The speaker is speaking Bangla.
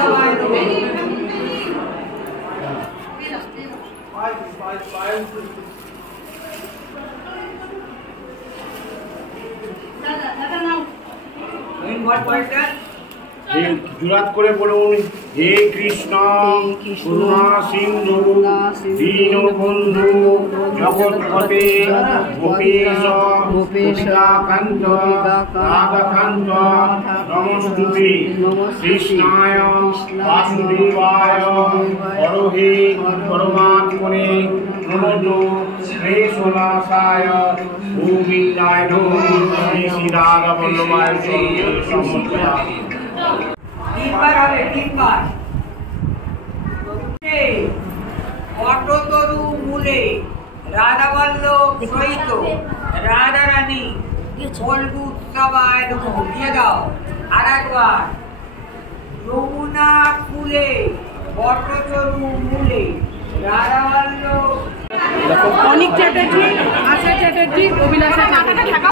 উৎসবায় নমঃ। জুরাত করে বলুন, হে কৃষ্ণ করুণা সিন্ধু দীনবন্ধু জগৎপতে গোপীশ গোপিকাকান্ত রাধাকান্ত নমস্তুতে। কৃষ্ণায় বাসুদেবায় হরহে পরমাত্মনে নমো শ্রেয়সনাশায় গোবিন্দায় নমঃ। শ্রী রাধা বল্লভায় সমর্পয়ামি। তিনবার হবে, তিনবার। পটতরু মূলে রাধাবল্লভ সহিত রাধারানী ফল্গু উৎসবায় নমঃ। দিয়ে দাও আর একবার। যমুনা কূলে পটতরু মূলে রাধাবল্লভ। অনিক চ্যাটার্জি, আশা চ্যাটার্জি, অভিলাষা চ্যাটার্জি।